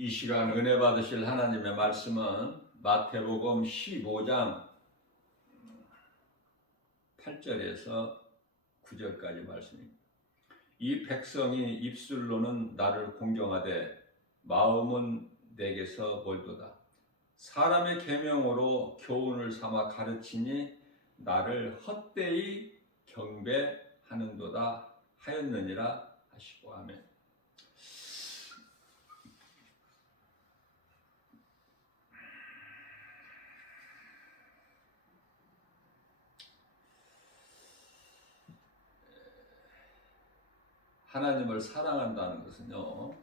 이 시간 은혜 받으실 하나님의 말씀은 마태복음 15장 8절에서 9절까지 말씀입니다. 이 백성이 입술로는 나를 공경하되 마음은 내게서 멀도다. 사람의 계명으로 교훈을 삼아 가르치니 나를 헛되이 경배하는도다 하였느니라 하시고 아멘. 하나님을 사랑한다는 것은요,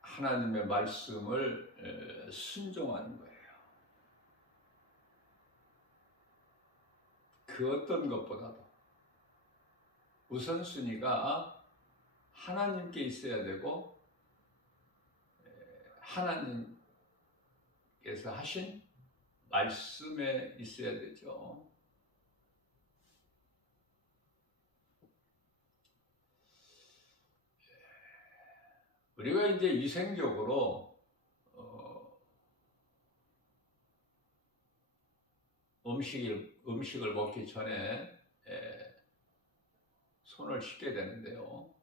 하나님의 말씀을 순종하는 거예요. 그 어떤 것보다도 우선순위가 하나님께 있어야 되고, 하나님께서 하신 말씀에 있어야 되죠. 우리가 이제 위생적으로 음식을 먹기 전에 손을 씻게 되는데요.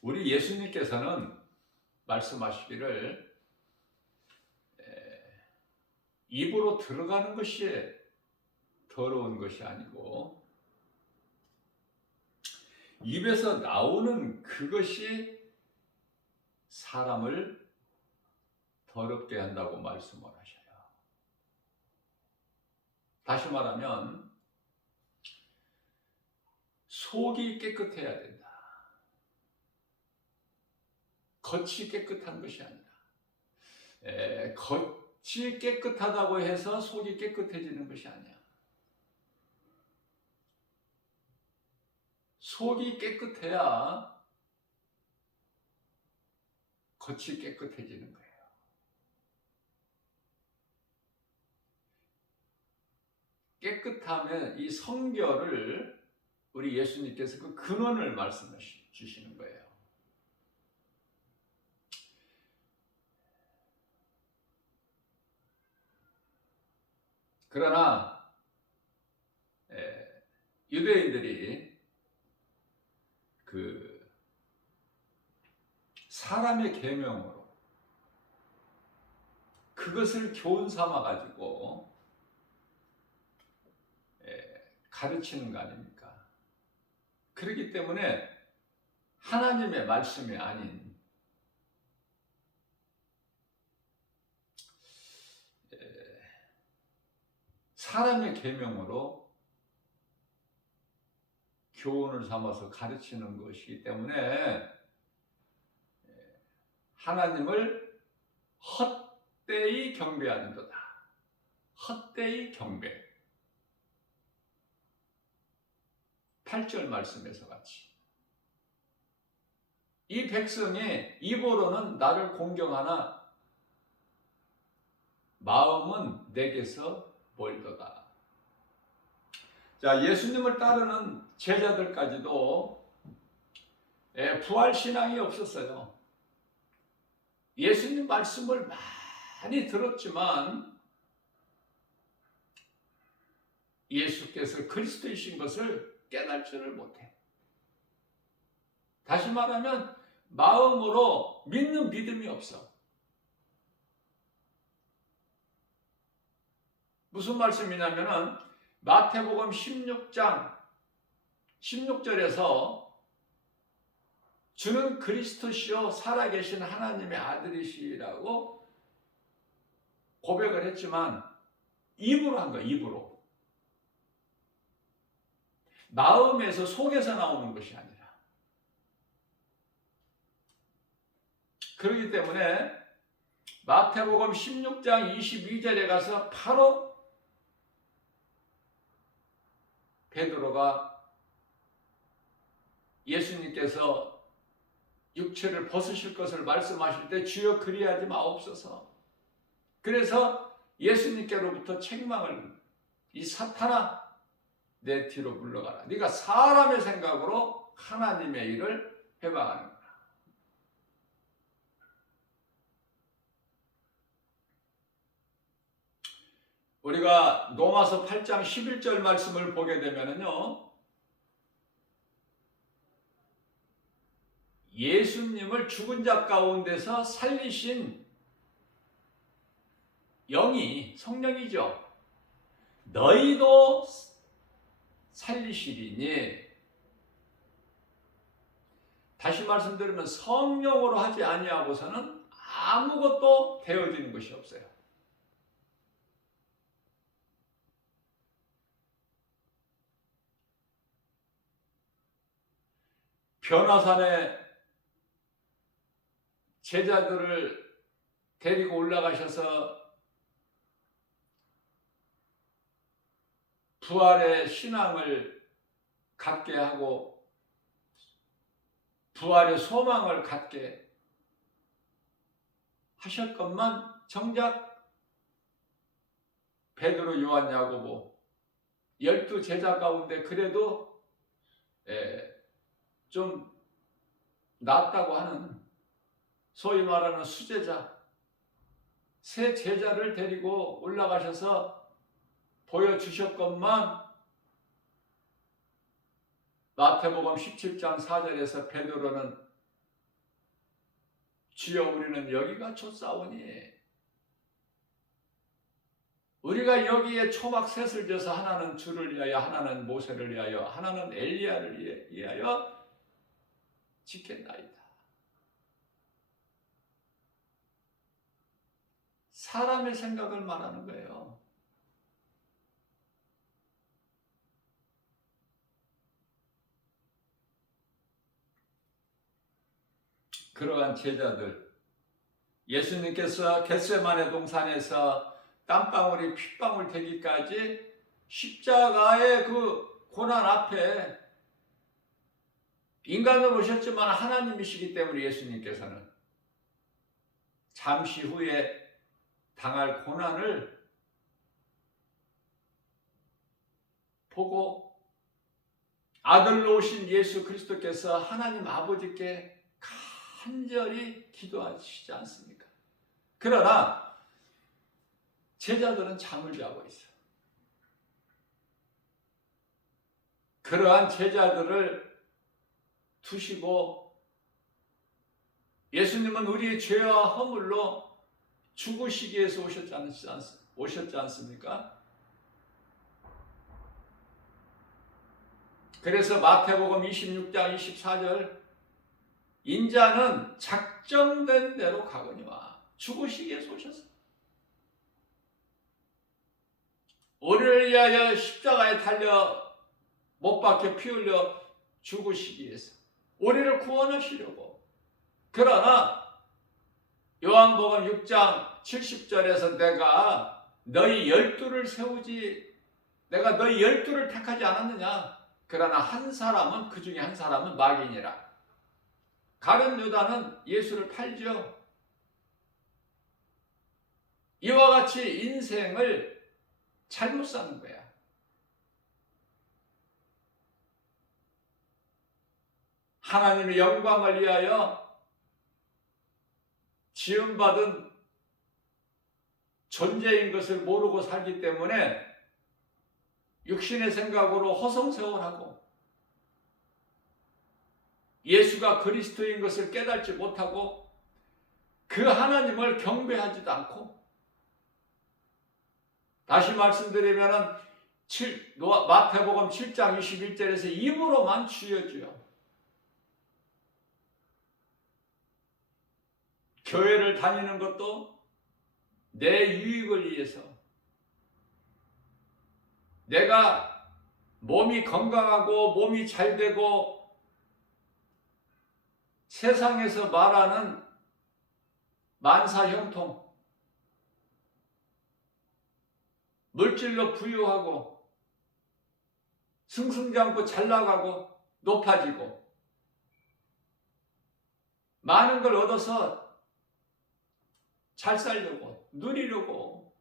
우리 예수님께서는 말씀하시기를 입으로 들어가는 것이 더러운 것이 아니고 입에서 나오는 그것이 사람을 더럽게 한다고 말씀을 하셔요. 다시 말하면 속이 깨끗해야 된다. 겉이 깨끗한 것이 아니라 겉이 깨끗하다고 해서 속이 깨끗해지는 것이 아니야. 속이 깨끗해야 겉이 깨끗해지는 거예요. 깨끗함의 이 성결을 우리 예수님께서 그 근원을 말씀해 주시는 거예요. 그러나 유대인들이 그 사람의 계명으로 그것을 교훈 삼아 가지고 가르치는 거 아닙니까? 그렇기 때문에 하나님의 말씀이 아닌 사람의 계명으로 교훈을 삼아서 가르치는 것이기 때문에 하나님을 헛되이 경배하는도다. 헛되이 경배. 8절 말씀에서 같이 이 백성이 입으로는 나를 공경하나 마음은 내게서 멀도다. 자, 예수님을 따르는 제자들까지도 부활신앙이 없었어요. 예수님 말씀을 많이 들었지만 예수께서 그리스도이신 것을 깨달지를 못해. 다시 말하면 마음으로 믿는 믿음이 없어. 무슨 말씀이냐면은 마태복음 16장 16절에서 주는 그리스도시요 살아계신 하나님의 아들이시라고 고백을 했지만 입으로 한 거야. 입으로. 마음에서 속에서 나오는 것이 아니라. 그렇기 때문에 마태복음 16장 22절에 가서 바로 베드로가 예수님께서 육체를 벗으실 것을 말씀하실 때 주여 그리하지 마옵소서. 그래서 예수님께로부터 책망을 이 사탄아 내 뒤로 물러가라. 네가 사람의 생각으로 하나님의 일을 해방하는 거야. 우리가 로마서 8장 11절 말씀을 보게 되면은요, 예수님을 죽은 자 가운데서 살리신 영이, 성령이죠. 너희도 살리시리니. 다시 말씀드리면 성령으로 하지 아니하고서는 아무것도 되어지는 것이 없어요. 변화산에 제자들을 데리고 올라가셔서 부활의 신앙을 갖게 하고 부활의 소망을 갖게 하셨건만 정작 베드로, 요한, 야고보 12제자 가운데 그래도 좀 낫다고 하는 소위 말하는 수제자 세 제자를 데리고 올라가셔서 보여주셨건만 마태복음 17장 4절에서 베드로는 주여 우리는 여기가 좋사오니 우리가 여기에 초막셋을 져서 하나는 주를 위하여 하나는 모세를 위하여 하나는 엘리야를 위하여 짓겠나이다. 사람의 생각을 말하는 거예요. 그러한 제자들, 예수님께서 겟세마네 동산에서 땀방울이 핏방울 되기까지 십자가의 그 고난 앞에 인간으로 오셨지만 하나님이시기 때문에 예수님께서는 잠시 후에 당할 고난을 보고 아들로 오신 예수 그리스도께서 하나님 아버지께 간절히 기도하시지 않습니까? 그러나 제자들은 잠을 자고 있어요. 그러한 제자들을 두시고 예수님은 우리의 죄와 허물로 죽으시기 위해서 오셨지 않습니까? 그래서 마태복음 26장 24절 인자는 작정된 대로 가거니와 죽으시기 위해서 오셨어요. 우리를 위하여 십자가에 달려 못 박혀 피 흘려 죽으시기 위해서 우리를 구원하시려고. 그러나 요한복음 6장 70절에서 내가 너희 12를 세우지 내가 너희 12를 택하지 않았느냐. 그러나 한 사람은 그 중에 한 사람은 마귀니라. 가룟 유다는 예수를 팔죠. 이와 같이 인생을 잘못 사는 거야. 하나님의 영광을 위하여 지음받은 존재인 것을 모르고 살기 때문에 육신의 생각으로 허송세월하고 예수가 그리스도인 것을 깨닫지 못하고 그 하나님을 경배하지도 않고, 다시 말씀드리면 마태복음 7장 21절에서 입으로만 주여 주여. 교회를 다니는 것도 내 유익을 위해서, 내가 몸이 건강하고 몸이 잘 되고 세상에서 말하는 만사형통, 물질로 부유하고 승승장구 잘 나가고 높아지고 많은 걸 얻어서 잘 살려고 누리려고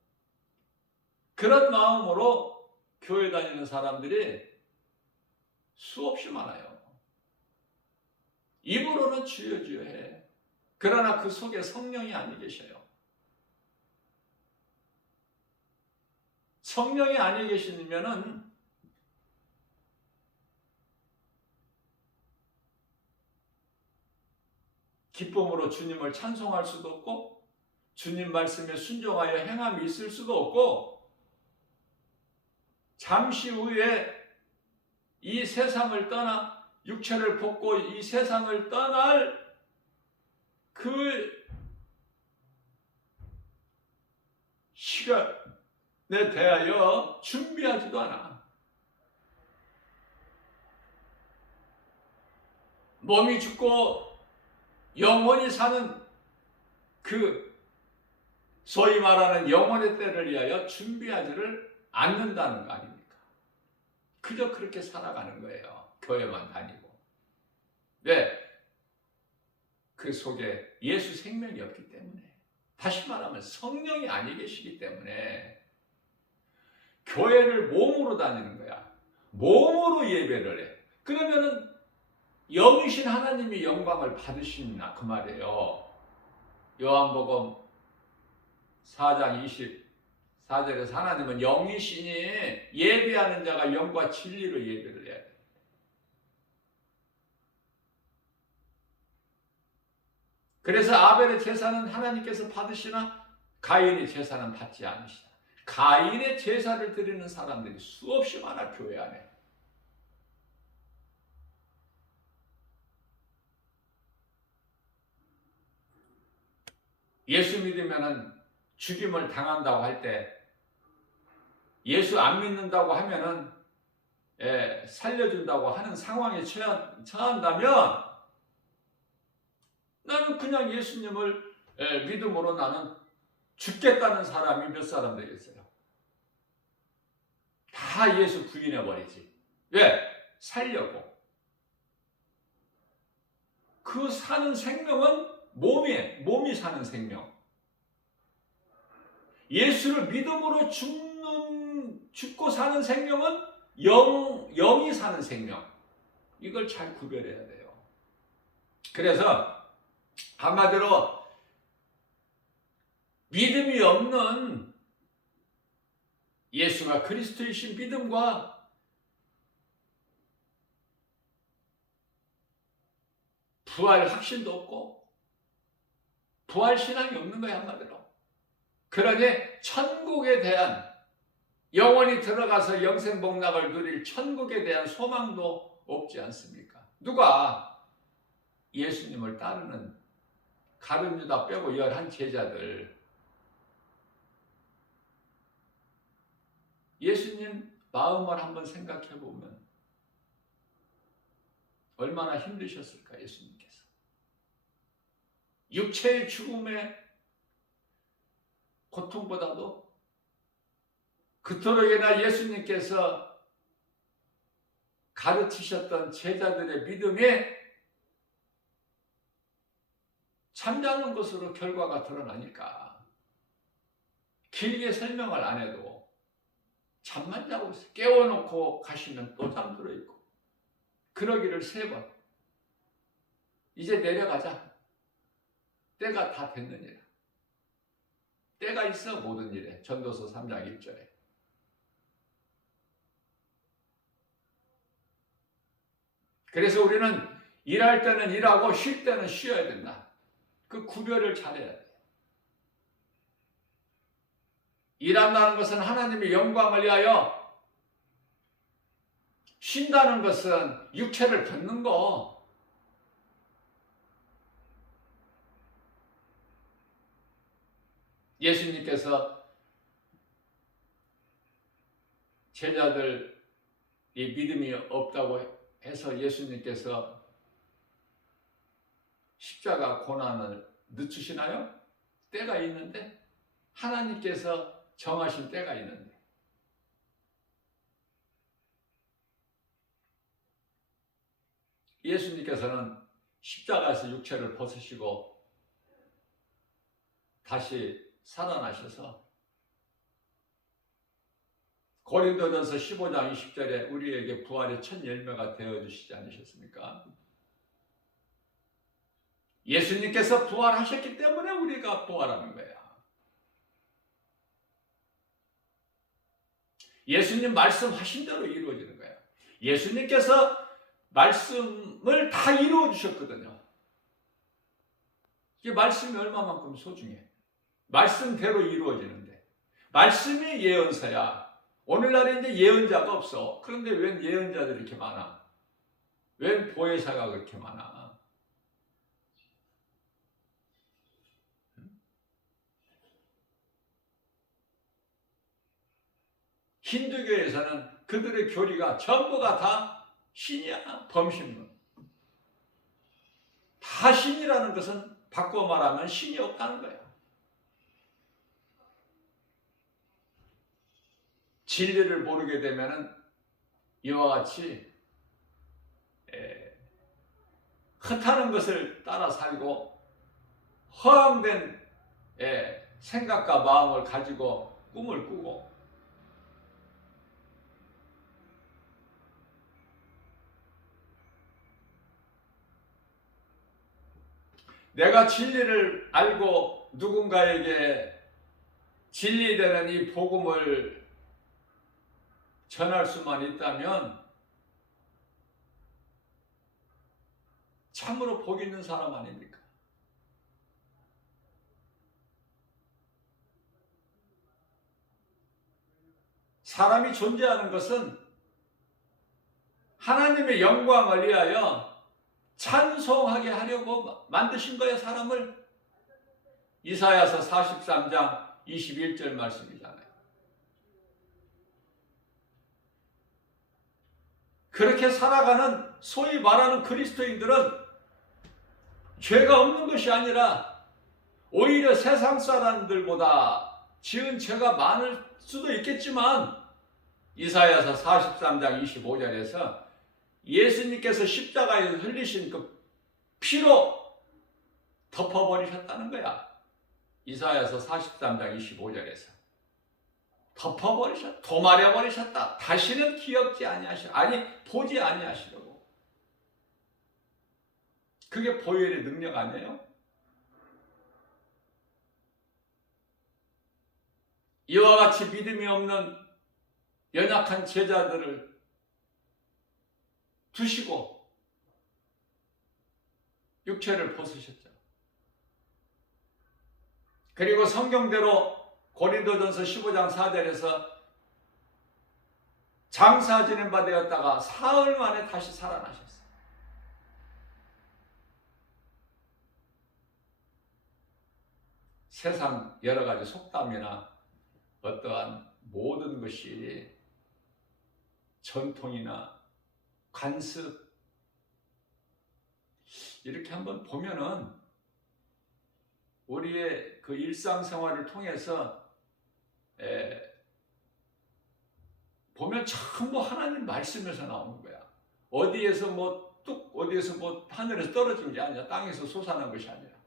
그런 마음으로 교회 다니는 사람들이 수없이 많아요. 입으로는 주여 주여 해. 그러나 그 속에 성령이 아니 계셔요. 성령이 아니 계시면은 기쁨으로 주님을 찬송할 수도 없고 주님 말씀에 순종하여 행함이 있을 수도 없고 잠시 후에 이 세상을 떠나 육체를 벗고 이 세상을 떠날 그 시간에 대하여 준비하지도 않아. 몸이 죽고 영원히 사는 그 소위 말하는 영혼의 때를 위하여 준비하지를 않는다는 거 아닙니까? 그저 그렇게 살아가는 거예요. 교회만 다니고. 네, 그 속에 예수 생명이 없기 때문에, 다시 말하면 성령이 아니 계시기 때문에 교회를 몸으로 다니는 거야. 몸으로 예배를 해. 그러면은 영이신 하나님이 영광을 받으시나 그 말이에요. 요한복음 4장 24절에서 하나님은 영이시니 예배하는 자가 영과 진리로 예배를 해야 돼. 그래서 아벨의 제사는 하나님께서 받으시나 가인의 제사는 받지 않으시나. 가인의 제사를 드리는 사람들이 수없이 많아, 교회 안에. 예수 믿으면은 죽임을 당한다고 할 때, 예수 안 믿는다고 하면은 살려준다고 하는 상황에 처한다면 나는 그냥 예수님을 믿음으로 나는 죽겠다는 사람이 몇 사람 되겠어요? 다 예수 부인해버리지. 왜? 살려고. 그 사는 생명은 몸이 사는 생명. 예수를 믿음으로 죽고 사는 생명은 영이 사는 생명. 이걸 잘 구별해야 돼요. 그래서 한마디로 믿음이 없는 예수가 그리스도이신 믿음과 부활 확신도 없고 부활 신앙이 없는 거야, 한마디로. 그러니 천국에 대한, 영원히 들어가서 영생복락을 누릴 천국에 대한 소망도 없지 않습니까? 누가 예수님을 따르는 가룟 유다 빼고 11 제자들, 예수님 마음을 한번 생각해 보면 얼마나 힘드셨을까, 예수님께서. 육체의 죽음의 고통보다도 그토록이나 예수님께서 가르치셨던 제자들의 믿음에 잠자는 것으로 결과가 드러나니까 길게 설명을 안 해도 잠만 자고 있어요. 깨워놓고 가시면 또 잠들어 있고. 그러기를 3번. 이제 내려가자. 때가 다 됐느니라. 때가 있어 모든 일에. 전도서 3장 1절에. 그래서 우리는 일할 때는 일하고 쉴 때는 쉬어야 된다. 그 구별을 잘해야 돼. 일한다는 것은 하나님의 영광을 위하여, 쉰다는 것은 육체를 벗는 거. 예수님께서 제자들이 믿음이 없다고 해서 예수님께서 십자가 고난을 늦추시나요? 때가 있는데, 하나님께서 정하신 때가 있는데. 예수님께서는 십자가에서 육체를 벗으시고 다시 살아나셔서 고린도전서 15장 20절에 우리에게 부활의 첫 열매가 되어주시지 않으셨습니까? 예수님께서 부활하셨기 때문에 우리가 부활하는 거야. 예수님 말씀하신 대로 이루어지는 거야. 예수님께서 말씀을 다 이루어 주셨거든요. 이게 말씀이 얼마만큼 소중해. 말씀대로 이루어지는데. 말씀이 예언서야. 오늘날에 이제 예언자가 없어. 그런데 웬 예언자들이 이렇게 많아? 웬 보혜사가 그렇게 많아? 힌두교에서는 그들의 교리가 전부가 다 신이야. 범신론. 다 신이라는 것은 바꿔 말하면 신이 없다는 거야. 진리를 모르게 되면은 이와 같이 헛하는 것을 따라 살고 허황된 생각과 마음을 가지고 꿈을 꾸고 내가 진리를 알고 누군가에게 진리되는 이 복음을 전할 수만 있다면 참으로 복 있는 사람 아닙니까? 사람이 존재하는 것은 하나님의 영광을 위하여 찬송하게 하려고 만드신 거예요, 사람을. 이사야서 43장 21절 말씀이잖아요. 그렇게 살아가는 소위 말하는 그리스도인들은 죄가 없는 것이 아니라 오히려 세상 사람들보다 지은 죄가 많을 수도 있겠지만 이사야서 43장 25절에서 예수님께서 십자가에 흘리신 그 피로 덮어버리셨다는 거야. 이사야서 43장 25절에서 덮어버리셨다. 도마려버리셨다. 다시는 기억지 아니하시고 보지 아니하시려고. 그게 보혈의 능력 아니에요? 이와 같이 믿음이 없는 연약한 제자들을 두시고 육체를 벗으셨죠. 그리고 성경대로 고린도전서 15장 4절에서 장사 지낸 바 되었다가 사흘 만에 다시 살아나셨어요. 세상 여러 가지 속담이나 어떠한 모든 것이 전통이나 관습 이렇게 한번 보면은 우리의 그 일상생활을 통해서 보면 전부 하나님 말씀에서 나오는 거야. 어디에서 어디에서 하늘에서 떨어진 게 아니라 땅에서 솟아난 것이 아니라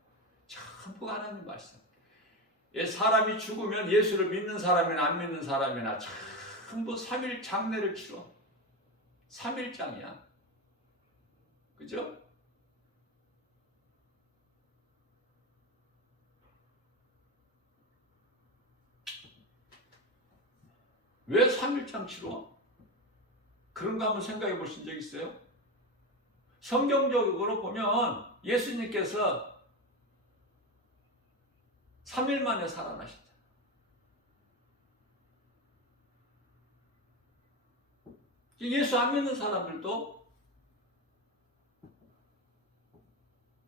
전부 하나님 말씀. 사람이 죽으면 예수를 믿는 사람이나 안 믿는 사람이나 전부 3일 장례를 치러. 3일장이야. 그죠? 왜 3일장 치러? 그런가 한번 생각해 보신 적 있어요? 성경적으로 보면 예수님께서 3일 만에 살아나셨잖아요. 예수 안 믿는 사람들도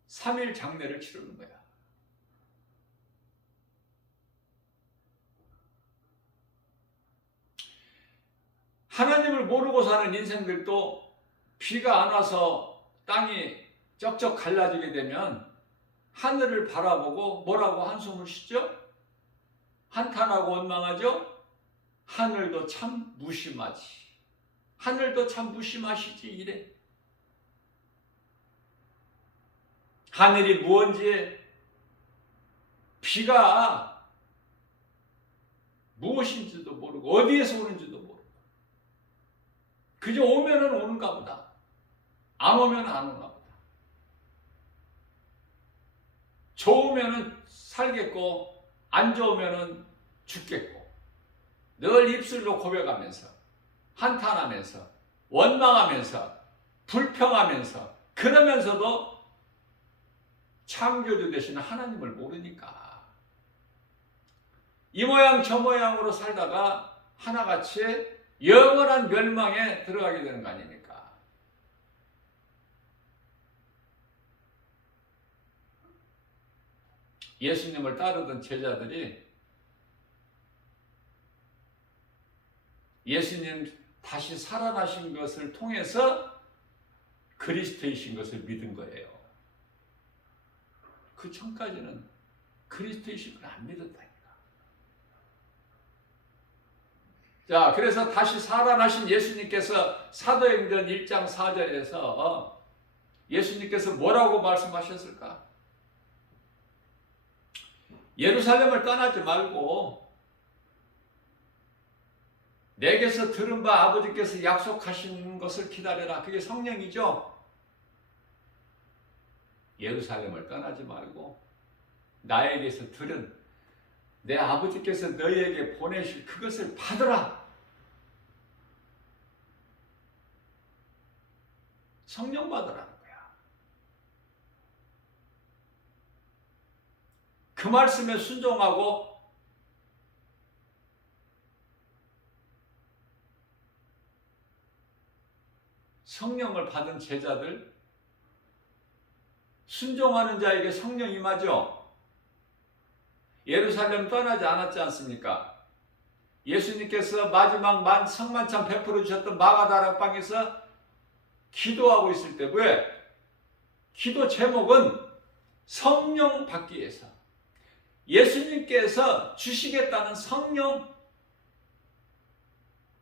3일 장례를 치르는 거야. 하나님을 모르고 사는 인생들도 비가 안 와서 땅이 쩍쩍 갈라지게 되면 하늘을 바라보고 뭐라고 한숨을 쉬죠? 한탄하고 원망하죠? 하늘도 참 무심하지. 하늘도 참 무심하시지 이래. 하늘이 무언지 비가 무엇인지도 모르고 어디에서 오는지도 모르고 그저 오면은 오는가 보다. 안 오면 안 오나 보다. 좋으면은 살겠고 안 좋으면은 죽겠고 늘 입술로 고백하면서 한탄하면서 원망하면서 불평하면서 그러면서도 창조주 되시는 하나님을 모르니까 이 모양 저 모양으로 살다가 하나같이 영원한 멸망에 들어가게 되는 거 아닙니까? 예수님을 따르던 제자들이 예수님 다시 살아나신 것을 통해서 그리스도이신 것을 믿은 거예요. 그 전까지는 그리스도이신 걸 안 믿었다니까. 자, 그래서 다시 살아나신 예수님께서 사도행전 1장 4절에서 예수님께서 뭐라고 말씀하셨을까? 예루살렘을 떠나지 말고 내게서 들은 바 아버지께서 약속하신 것을 기다려라. 그게 성령이죠. 예루살렘을 떠나지 말고 나에게서 들은 내 아버지께서 너희에게 보내실 그것을 받으라. 성령 받으라는 거야. 그 말씀에 순종하고 성령을 받은 제자들, 순종하는 자에게 성령 임하죠. 예루살렘 떠나지 않았지 않습니까? 예수님께서 마지막 성만찬 베풀어 주셨던 마가다락방에서 기도하고 있을 때 왜? 기도 제목은 성령 받기 위해서. 예수님께서 주시겠다는 성령.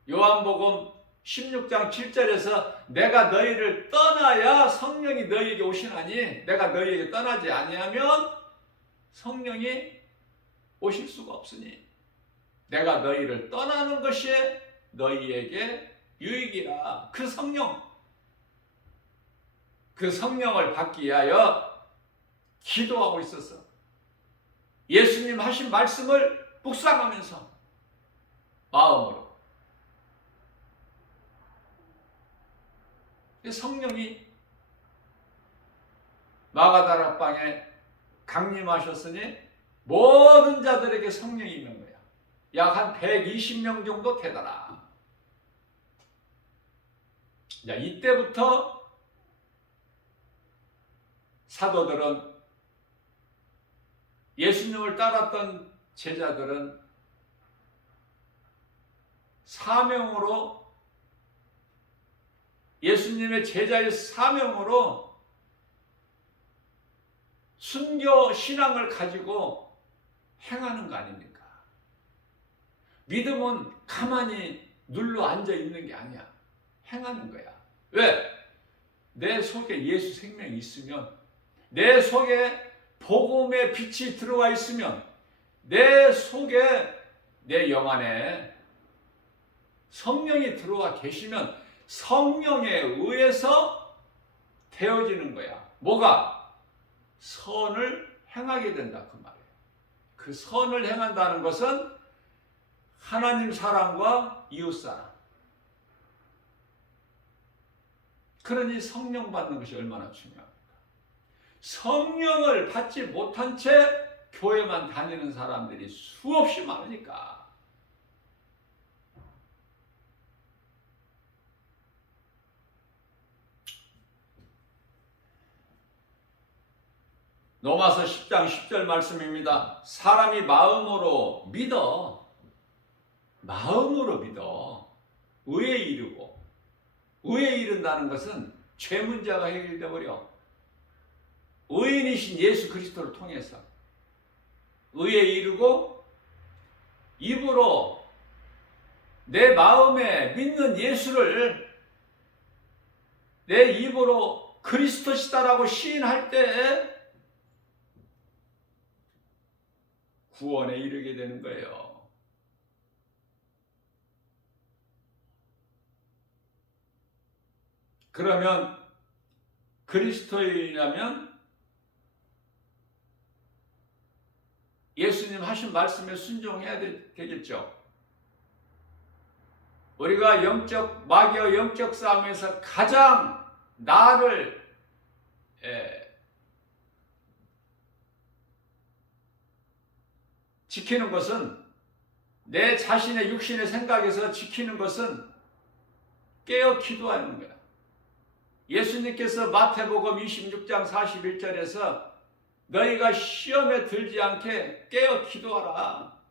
요한복음 16장 7절에서 내가 너희를 떠나야 성령이 너희에게 오시나니 내가 너희에게 떠나지 아니하면 성령이 오실 수가 없으니 내가 너희를 떠나는 것이 너희에게 유익이라. 그 성령을 받기 위하여 기도하고 있었어. 예수님 하신 말씀을 묵상하면서 마음으로. 성령이 마가다락방에 강림하셨으니 모든 자들에게 성령이 있는 거야. 약 한 120명 정도 되더라. 자, 이때부터 사도들은 예수님을 따랐던 제자들은 사명으로 예수님의 제자의 사명으로 순교 신앙을 가지고 행하는 거 아닙니까? 믿음은 가만히 눌러 앉아 있는 게 아니야. 행하는 거야. 왜? 내 속에 예수 생명이 있으면, 내 속에 복음의 빛이 들어와 있으면, 내 속에 내 영 안에 성령이 들어와 계시면 성령에 의해서 되어지는 거야. 뭐가? 선을 행하게 된다 그 말이에요. 그 선을 행한다는 것은 하나님 사랑과 이웃 사랑. 그러니 성령 받는 것이 얼마나 중요합니까? 성령을 받지 못한 채 교회만 다니는 사람들이 수없이 많으니까. 로마서 10장 10절 말씀입니다. 사람이 마음으로 믿어 의에 이르고, 의에 이른다는 것은 죄 문제가 해결돼 버려. 의인이신 예수 그리스도를 통해서 의에 이르고, 입으로 내 마음에 믿는 예수를 내 입으로 그리스도시다라고 시인할 때 구원에 이르게 되는 거예요. 그러면 그리스도인이라면 예수님 하신 말씀에 순종해야 되겠죠. 우리가 마귀와 영적 싸움에서 가장 나를 지키는 것은, 내 자신의 육신의 생각에서 지키는 것은 깨어 기도하는 거야. 예수님께서 마태복음 26장 41절에서 너희가 시험에 들지 않게 깨어 기도하라.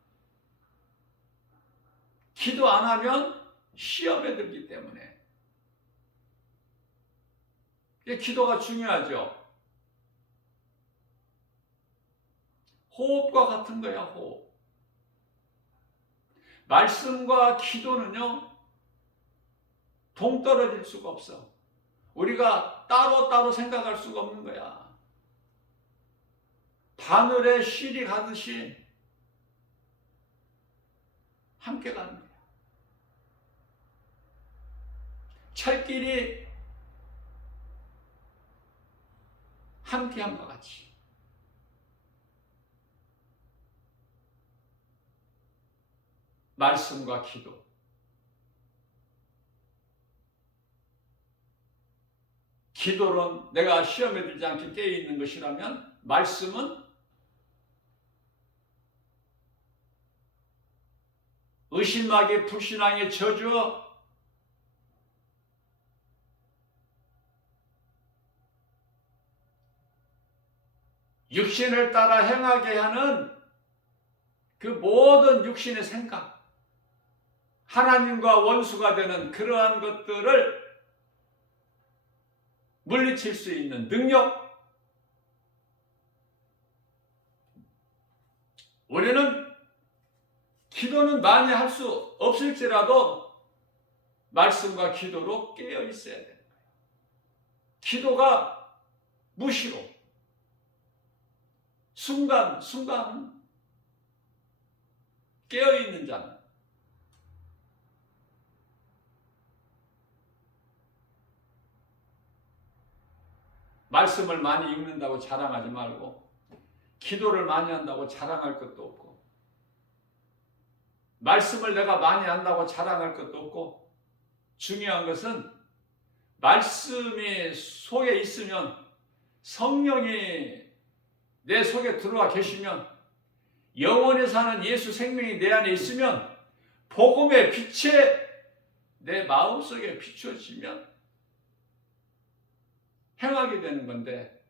기도 안 하면 시험에 들기 때문에. 기도가 중요하죠. 호흡과 같은 거야, 호흡. 말씀과 기도는요, 동떨어질 수가 없어. 우리가 따로따로 생각할 수가 없는 거야. 바늘에 실이 가듯이 함께 가는 거야. 철길이 함께함과 같이. 말씀과 기도. 기도는 내가 시험에 들지 않게 깨어있는 것이라면, 말씀은 의심하게 불신앙에 젖어 육신을 따라 행하게 하는 그 모든 육신의 생각, 하나님과 원수가 되는 그러한 것들을 물리칠 수 있는 능력, 우리는 기도는 많이 할 수 없을지라도 말씀과 기도로 깨어 있어야 되는 거예요. 기도가 무시로 순간 깨어 있는 자는 말씀을 많이 읽는다고 자랑하지 말고, 기도를 많이 한다고 자랑할 것도 없고, 말씀을 내가 많이 한다고 자랑할 것도 없고, 중요한 것은 말씀이 속에 있으면, 성령이 내 속에 들어와 계시면, 영원히 사는 예수 생명이 내 안에 있으면, 복음의 빛에 내 마음속에 비춰지면 행하게 되는 건데,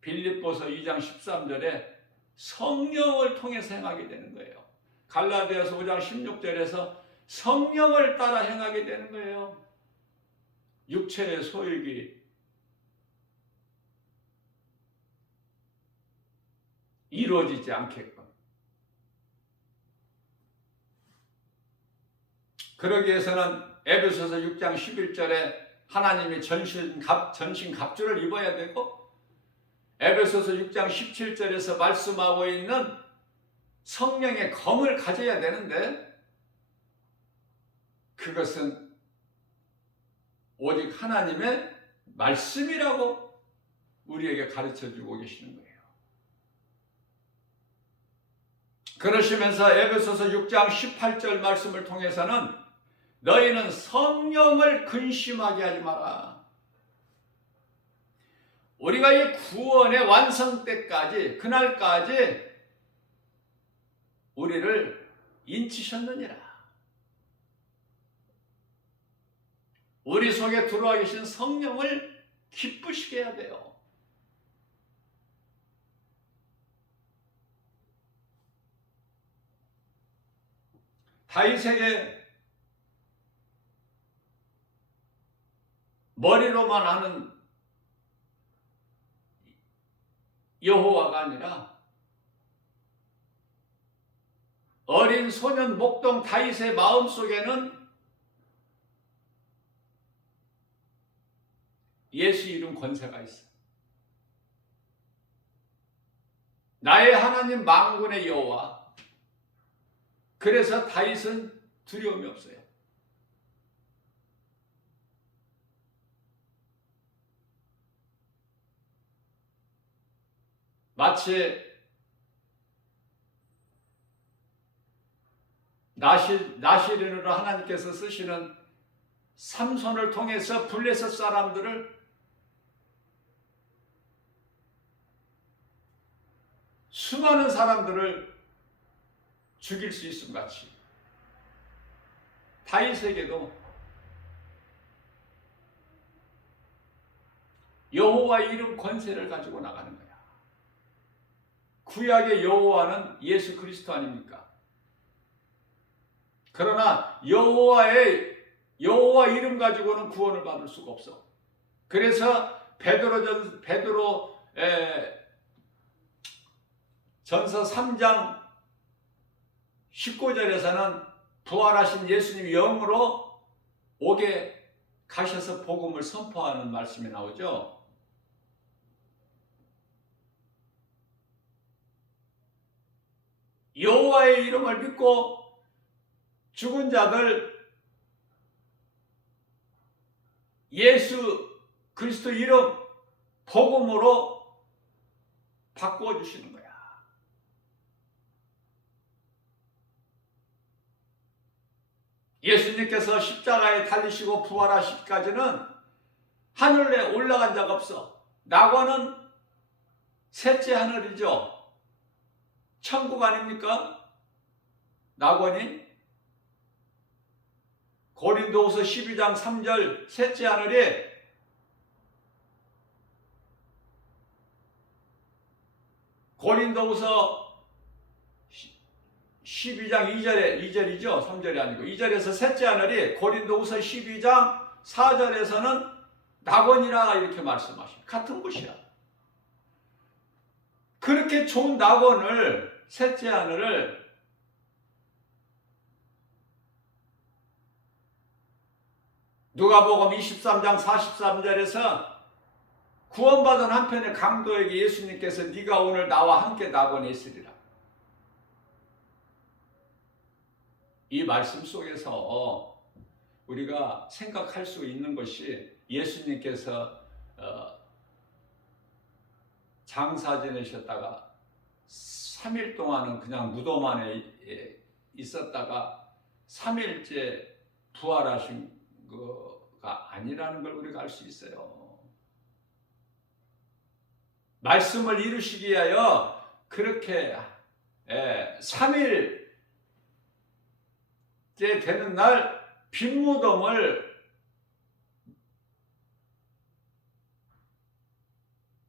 빌립보서 2장 13절에 성령을 통해서 행하게 되는 거예요. 갈라디아서 5장 16절에서 성령을 따라 행하게 되는 거예요. 육체의 소욕이 이루어지지 않게끔. 그러기 위해서는 에베소서 6장 11절에 하나님의 전신 갑주를 입어야 되고, 에베소서 6장 17절에서 말씀하고 있는 성령의 검을 가져야 되는데, 그것은 오직 하나님의 말씀이라고 우리에게 가르쳐주고 계시는 거예요. 그러시면서 에베소서 6장 18절 말씀을 통해서는 너희는 성령을 근심하게 하지 마라. 우리가 이 구원의 완성 때까지, 그날까지 우리를 인치셨느니라. 우리 속에 들어와 계신 성령을 기쁘시게 해야 돼요. 다윗에게 머리로만 아는 여호와가 아니라 어린 소년 목동 다윗의 마음속에는 예수 이름 권세가 있어요. 나의 하나님 만군의 여호와. 그래서 다윗은 두려움이 없어요. 마치 나시린으로 하나님께서 쓰시는 삼손을 통해서 블레셋 사람들을 수많은 사람들을 죽일 수 있음 같이 다윗에게도 여호와의 이름 권세를 가지고 나가는 거야. 구약의 여호와는 예수 그리스도 아닙니까? 그러나 여호와 이름 가지고는 구원을 받을 수가 없어. 그래서 베드로 전서 3장 19절에서는 부활하신 예수님 영으로 옥에 가셔서 복음을 선포하는 말씀이 나오죠. 여호와의 이름을 믿고 죽은 자들 예수 그리스도 이름 복음으로 바꾸어 주시는 거야. 예수님께서 십자가에 달리시고 부활하시기까지는 하늘에 올라간 자가 없어. 낙원은 셋째 하늘이죠. 천국 아닙니까? 낙원이 고린도후서 12장 3절 셋째 하늘이 고린도후서 12장 2절이죠. 3절이 아니고 2절에서 셋째 하늘이 고린도후서 12장 4절에서는 낙원이라 이렇게 말씀하셔요. 같은 곳이야. 그렇게 좋은 낙원을 셋째 하늘을 누가복음 23장 43절에서 구원받은 한편의 강도에게 예수님께서 네가 오늘 나와 함께 낙원에 있으리라. 이 말씀 속에서 우리가 생각할 수 있는 것이 예수님께서 장사 지내셨다가 3일 동안은 그냥 무덤 안에 있었다가 3일째 부활하신 거가 아니라는 걸 우리가 알 수 있어요. 말씀을 이루시기 위하여 그렇게 3일째 되는 날 빈무덤을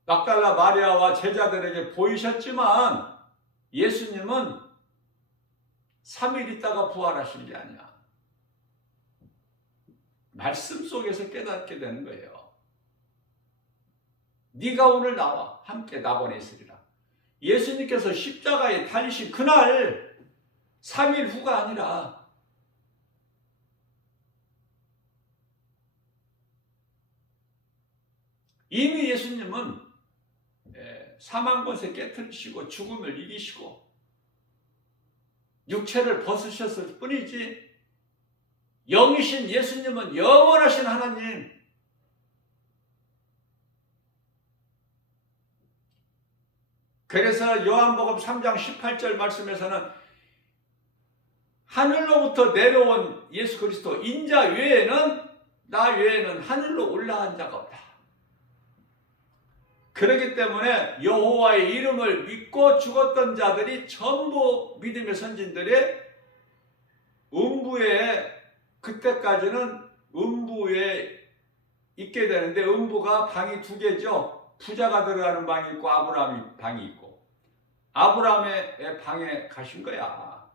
막달라 마리아와 제자들에게 보이셨지만 예수님은 3일 있다가 부활하신 게 아니야. 말씀 속에서 깨닫게 되는 거예요. 네가 오늘 나와 함께 낙원에 있으리라. 예수님께서 십자가에 달리신 그날 3일 후가 아니라 이미 예수님은 사망권세 깨뜨리시고 죽음을 이기시고 육체를 벗으셨을 뿐이지 영이신 예수님은 영원하신 하나님, 그래서 요한복음 3장 18절 말씀에서는 하늘로부터 내려온 예수 그리스도 인자 외에는 나 외에는 하늘로 올라간 자가 없다. 그렇기 때문에 여호와의 이름을 믿고 죽었던 자들이 전부 믿음의 선진들의 음부에, 그때까지는 음부에 있게 되는데 음부가 방이 두 개죠. 부자가 들어가는 방이 있고 아브라함의 방이 있고, 아브라함의 방에 가신 거야.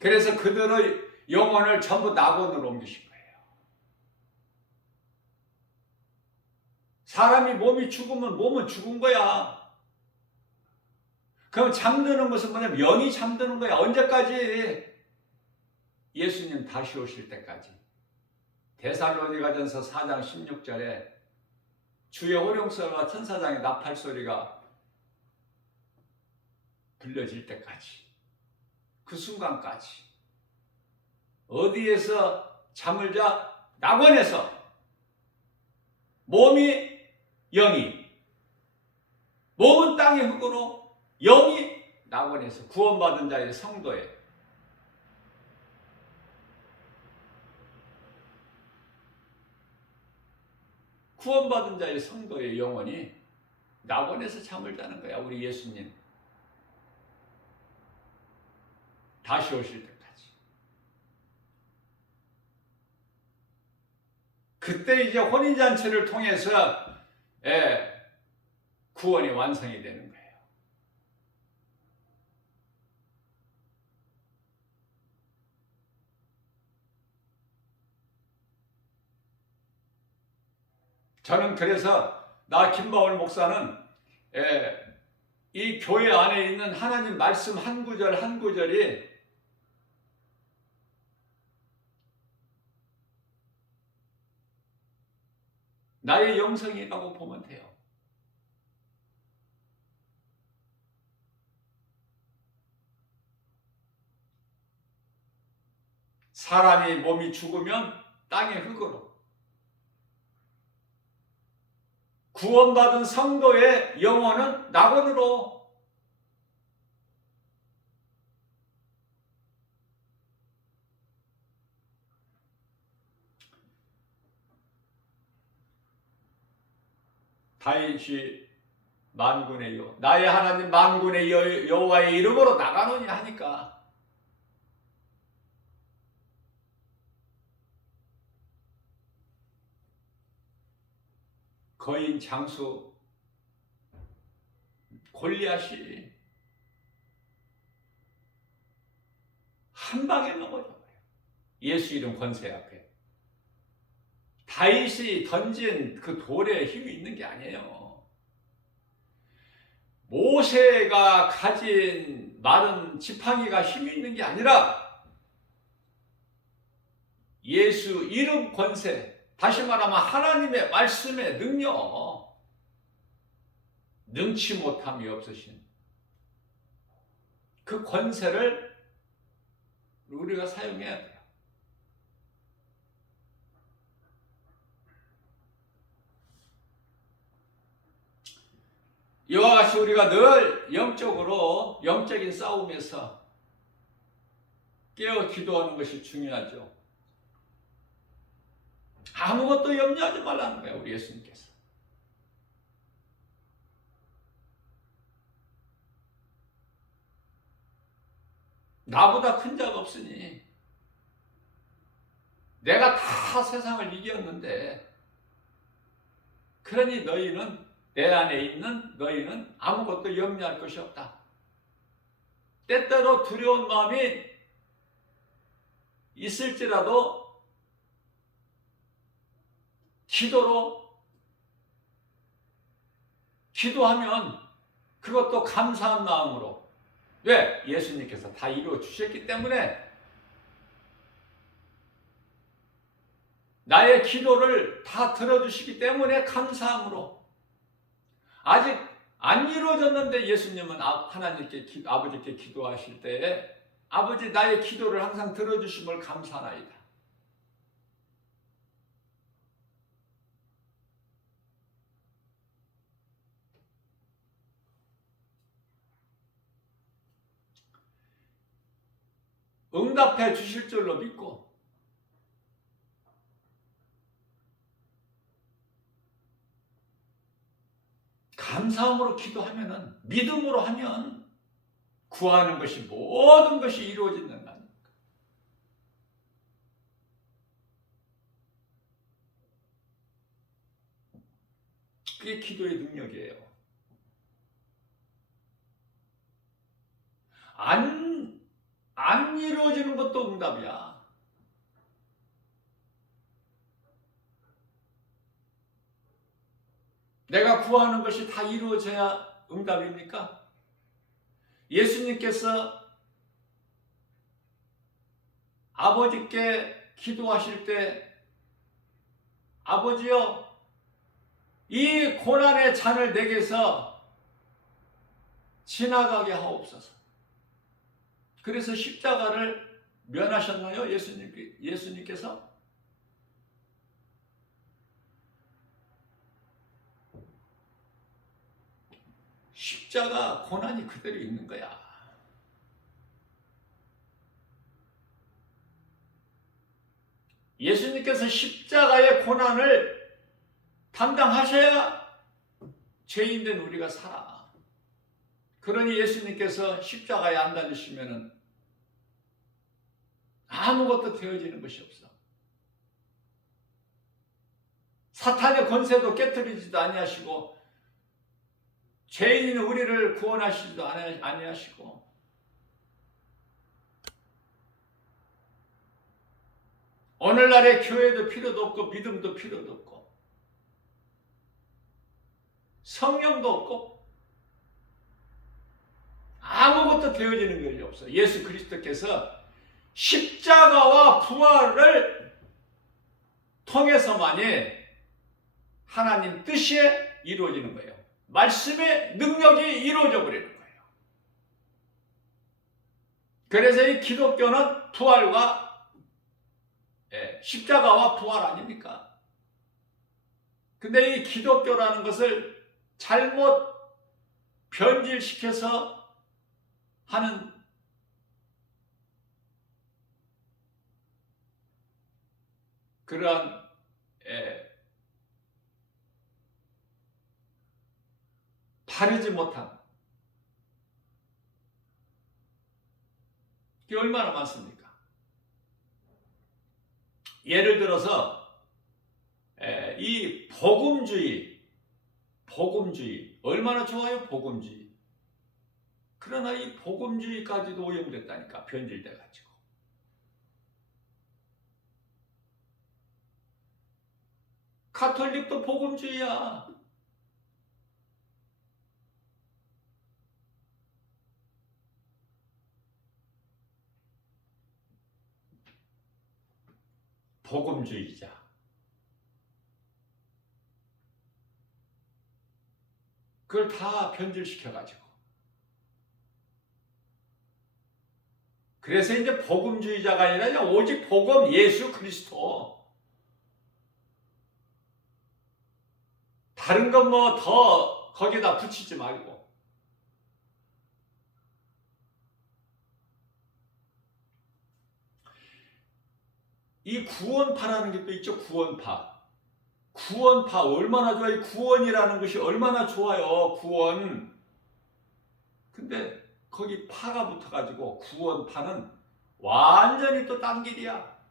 그래서 그들의 영혼을 전부 낙원으로 옮기신 거예요. 사람이 몸이 죽으면 몸은 죽은 거야. 그럼 잠드는 것은 뭐냐면 영이 잠드는 거야. 언제까지? 예수님 다시 오실 때까지. 데살로니가전서 4장 16절에 주의 호령소리와 천사장의 나팔 소리가 들려질 때까지, 그 순간까지. 어디에서 잠을 자? 낙원에서. 몸이 영이 몸은 땅의 흙으로 영이 낙원에서 구원받은 자의 성도에 구원받은 자의 성도의 영혼이 낙원에서 잠을 자는 거야. 우리 예수님 다시 오실 때까지. 그때 이제 혼인잔치를 통해서 구원이 완성이 되는 거예요. 저는 그래서 나 김바울 목사는 이 교회 안에 있는 하나님 말씀 한 구절 한 구절이 나의 영성이라고 보면 돼요. 사람이 몸이 죽으면 땅의 흙으로, 구원받은 성도의 영혼은 낙원으로. 다윗이 만군의 여호와, 나의 하나님 만군의 여호와의 이름으로 나가노니 하니까 거인 장수 골리앗이 한 방에 넘어져버려요. 예수 이름 권세 앞에. 다윗이 던진 그 돌에 힘이 있는 게 아니에요. 모세가 가진 마른 지팡이가 힘이 있는 게 아니라 예수 이름 권세, 다시 말하면 하나님의 말씀의 능력, 능치 못함이 없으신 그 권세를 우리가 사용해야 돼요. 이와 같이 우리가 늘 영적으로 영적인 싸움에서 깨어 기도하는 것이 중요하죠. 아무것도 염려하지 말라는 거예요, 우리 예수님께서. 나보다 큰 자가 없으니 내가 다 세상을 이겼는데, 그러니 너희는, 내 안에 있는 너희는 아무것도 염려할 것이 없다. 때때로 두려운 마음이 있을지라도 기도하면 그것도 감사한 마음으로. 왜? 예수님께서 다 이루어 주셨기 때문에 나의 기도를 다 들어주시기 때문에 감사함으로. 아직 안 이루어졌는데 예수님은 하나님께 아버지께 기도하실 때에 아버지 나의 기도를 항상 들어주심을 감사하나이다. 응답해 주실 줄로 믿고 감사함으로 기도하면은, 믿음으로 하면 구하는 것이 모든 것이 이루어진다는 거예요. 그게 기도의 능력이에요. 안 이루어지는 것도 응답이야. 내가 구하는 것이 다 이루어져야 응답입니까? 예수님께서 아버지께 기도하실 때 아버지여 이 고난의 잔을 내게서 지나가게 하옵소서. 그래서 십자가를 면하셨나요? 예수님께서? 십자가 고난이 그대로 있는 거야. 예수님께서 십자가의 고난을 담당하셔야 죄인된 우리가 살아. 그러니 예수님께서 십자가에 안 달리시면은 아무것도 되어지는 것이 없어. 사탄의 권세도 깨뜨리지도 아니하시고 죄인인 우리를 구원하시지도 아니하시고 오늘날의 교회도 필요도 없고 믿음도 필요도 없고 성령도 없고 아무것도 되어지는 것이 없어. 예수 그리스도께서 십자가와 부활을 통해서만이 하나님 뜻이 이루어지는 거예요. 말씀의 능력이 이루어져 버리는 거예요. 그래서 이 기독교는 부활과 십자가와 부활 아닙니까? 근데 이 기독교라는 것을 잘못 변질시켜서 하는 그러한 바르지 못한 게 얼마나 많습니까? 예를 들어서 이 복음주의 얼마나 좋아요? 복음주의. 그러나 이 복음주의까지도 오염됐다니까. 변질돼 가지고. 가톨릭도 복음주의야. 복음주의자. 그걸 다 변질시켜가지고. 그래서 이제 복음주의자가 아니라 오직 복음 예수 그리스도. 다른 건 뭐 더 거기다 붙이지 말고. 이 구원파라는 게 또 있죠. 구원파 얼마나 좋아요. 구원이라는 것이 얼마나 좋아요. 구원. 근데 거기 파가 붙어가지고 구원파는 완전히 또 딴 길이야.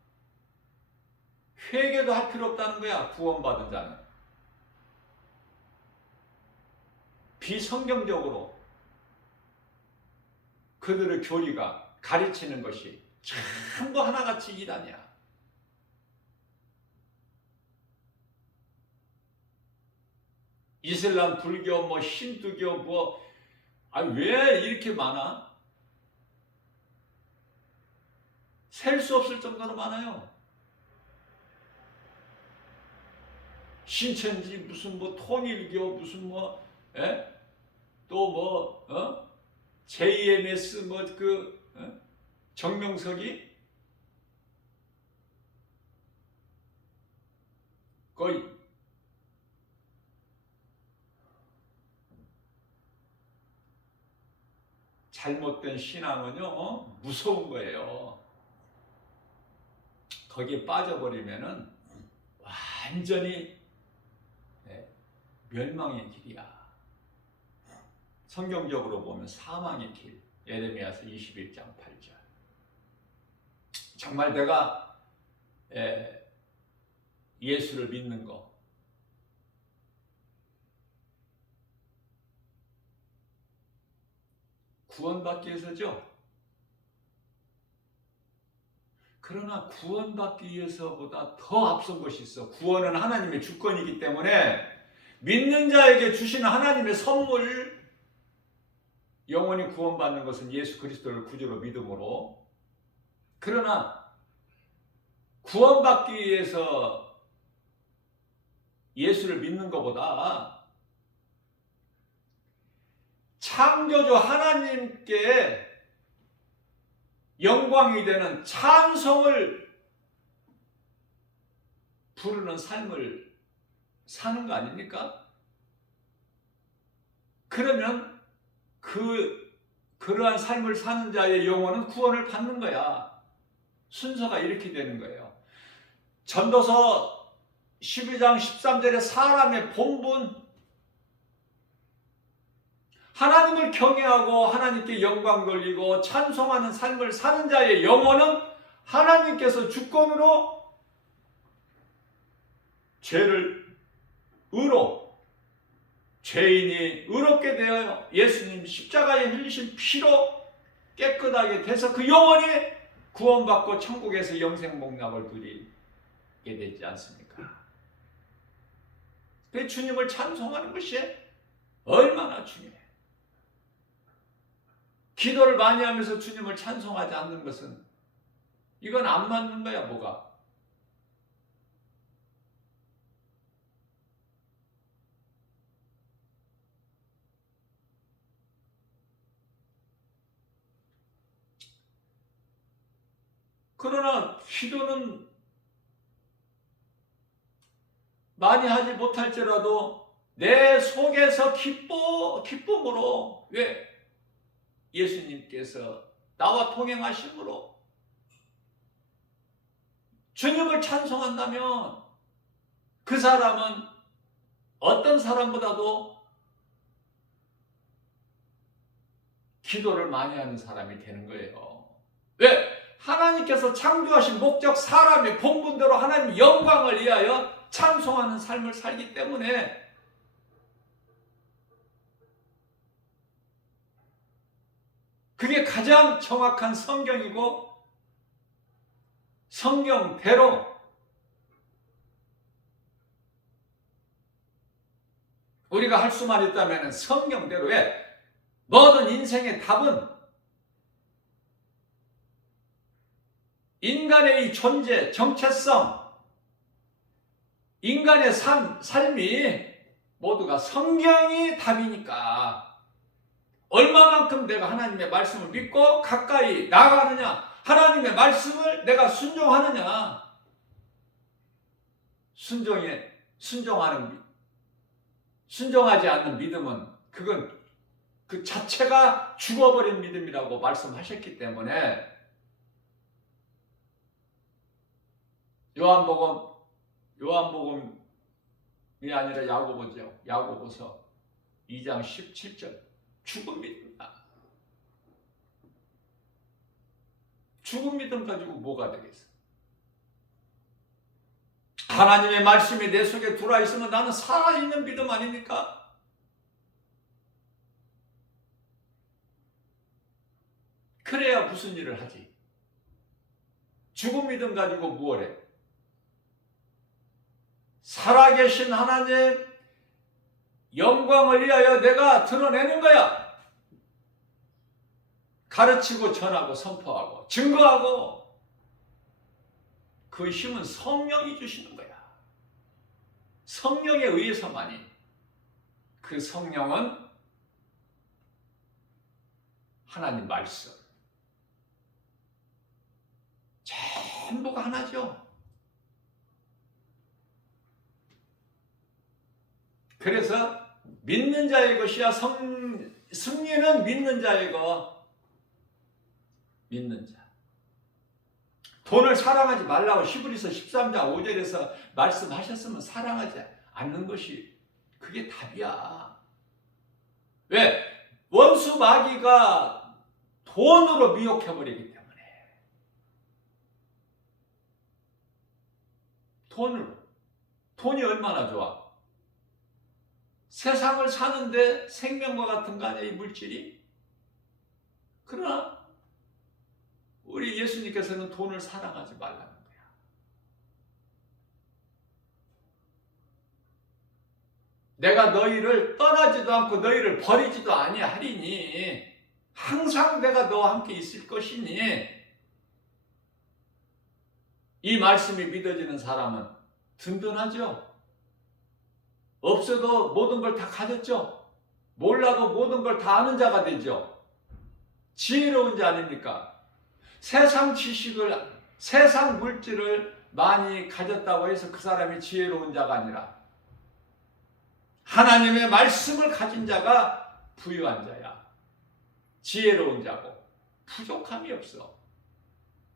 회개도 할 필요 없다는 거야. 구원받은 자는. 비성경적으로 그들의 교리가 가르치는 것이 전부 하나같이 이단이야. 이슬람, 불교, 뭐 힌두교, 뭐 왜 이렇게 많아? 셀 수 없을 정도로 많아요. 신천지 무슨 뭐 통일교 무슨 뭐 또 뭐 JMS 뭐 정명석이 거의 잘못된 신앙은요 무서운 거예요. 거기에 빠져버리면은 완전히 멸망의 길이야. 성경적으로 보면 사망의 길. 예레미야서 21장 8절. 정말 내가 예수를 믿는 거 구원받기 위해서죠. 그러나 구원받기 위해서보다 더 앞선 것이 있어. 구원은 하나님의 주권이기 때문에 믿는 자에게 주시는 하나님의 선물, 영원히 구원받는 것은 예수 그리스도를 구주로 믿음으로. 그러나 구원받기 위해서 예수를 믿는 것보다 창조주 하나님께 영광이 되는 찬송을 부르는 삶을 사는 거 아닙니까? 그러면 그러한 삶을 사는 자의 영혼은 구원을 받는 거야. 순서가 이렇게 되는 거예요. 전도서 12장 13절에 사람의 본분, 하나님을 경외하고 하나님께 영광 돌리고 찬송하는 삶을 사는 자의 영혼은 하나님께서 주권으로 죄를 죄인이 의롭게 되어 예수님 십자가에 흘리신 피로 깨끗하게 돼서 그 영혼이 구원받고 천국에서 영생복락을 누리게 되지 않습니까? 그 주님을 찬송하는 것이 얼마나 중요해. 기도를 많이 하면서 주님을 찬송하지 않는 것은 이건 안 맞는 거야, 뭐가. 그러나 기도는 많이 하지 못할지라도 내 속에서 기쁨으로, 왜? 예수님께서 나와 동행하심으로 주님을 찬송한다면 그 사람은 어떤 사람보다도 기도를 많이 하는 사람이 되는 거예요. 왜? 하나님께서 창조하신 목적, 사람의 본분대로 하나님 영광을 위하여 찬송하는 삶을 살기 때문에 그게 가장 정확한 성경이고 성경대로 우리가 할 수만 있다면 성경대로의 모든 인생의 답은 인간의 이 존재, 정체성, 인간의 삶이 모두가 성경이 답이니까 얼마만큼 내가 하나님의 말씀을 믿고 가까이 나아가느냐, 하나님의 말씀을 내가 순종하느냐. 순종하지 않는 믿음은 그건 그 자체가 죽어버린 믿음이라고 말씀하셨기 때문에 요한복음이 아니라 야고보서 2장 17절 죽은 믿음이다. 죽은 믿음 가지고 뭐가 되겠어? 하나님의 말씀이 내 속에 들어와 있으면 나는 살아있는 믿음 아닙니까? 그래야 무슨 일을 하지? 죽은 믿음 가지고 무엇 해? 살아계신 하나님 영광을 위하여 내가 드러내는 거야. 가르치고 전하고 선포하고 증거하고 그 힘은 성령이 주시는 거야. 성령에 의해서만이. 그 성령은 하나님 말씀. 전부가 하나죠. 그래서 믿는 자의 것이야. 승리는 믿는 자이고 믿는 자. 돈을 사랑하지 말라고 히브리서 13장 5절에서 말씀하셨으면 사랑하지 않는 것이 그게 답이야. 왜? 원수 마귀가 돈으로 미혹해버리기 때문에. 돈이 얼마나 좋아? 세상을 사는데 생명과 같은 거 아니야, 이 물질이? 그러나 우리 예수님께서는 돈을 사랑하지 말라는 거야. 내가 너희를 떠나지도 않고 너희를 버리지도 아니하리니 항상 내가 너와 함께 있을 것이니. 이 말씀이 믿어지는 사람은 든든하죠. 없어도 모든 걸 다 가졌죠. 몰라도 모든 걸 다 아는 자가 되죠. 지혜로운 자 아닙니까? 세상 지식을, 세상 물질을 많이 가졌다고 해서 그 사람이 지혜로운 자가 아니라 하나님의 말씀을 가진 자가 부유한 자야. 지혜로운 자고 부족함이 없어.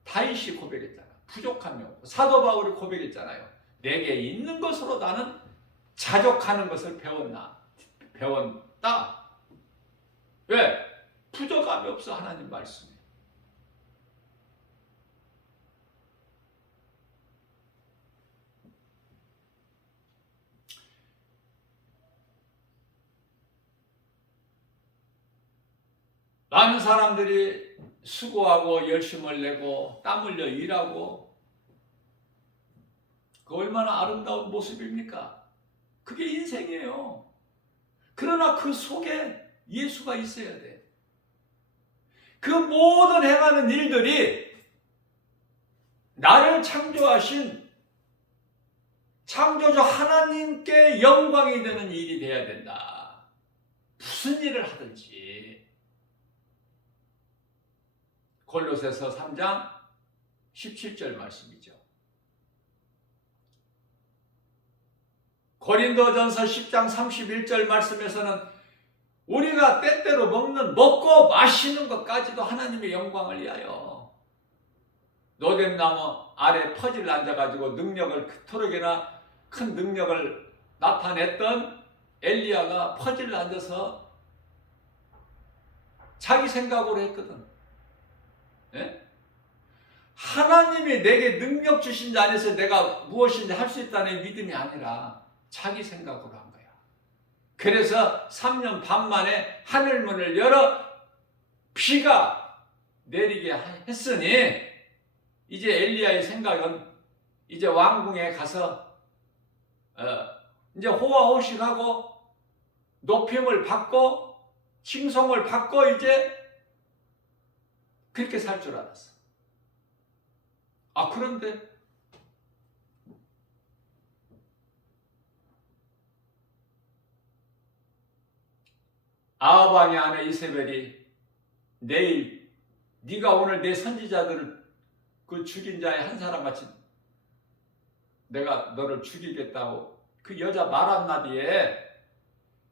다윗이 고백했잖아. 부족함이 없고 사도 바울이 고백했잖아요. 내게 있는 것으로 나는 자족하는 것을 배웠다. 왜? 부족함이 없어. 하나님 말씀에. 많은 사람들이 수고하고 열심을 내고 땀 흘려 일하고 그 얼마나 아름다운 모습입니까? 그게 인생이에요. 그러나 그 속에 예수가 있어야 돼. 그 모든 행하는 일들이 나를 창조하신 창조주 하나님께 영광이 되는 일이 돼야 된다. 무슨 일을 하든지. 골로새서 3장 17절 말씀이죠. 고린도전서 10장 31절 말씀에서는 우리가 때때로 먹고 마시는 것까지도 하나님의 영광을 위하여 노뎀나무 아래 퍼질 앉아가지고 능력을 그토록이나 큰 능력을 나타냈던 엘리야가 퍼질 앉아서 자기 생각으로 했거든. 네? 하나님이 내게 능력 주신 자 안에서 내가 무엇인지 할 수 있다는 믿음이 아니라 자기 생각으로 한 거야. 그래서 3년 반 만에 하늘문을 열어 비가 내리게 했으니 이제 엘리야의 생각은 이제 왕궁에 가서 이제 호화호식하고 높임을 받고 칭송을 받고 이제 그렇게 살 줄 알았어. 그런데 아하방의 아내 이세벨이 내일 네가 오늘 내 선지자들을 그 죽인 자의 한 사람같이 내가 너를 죽이겠다고 그 여자 말 한마디에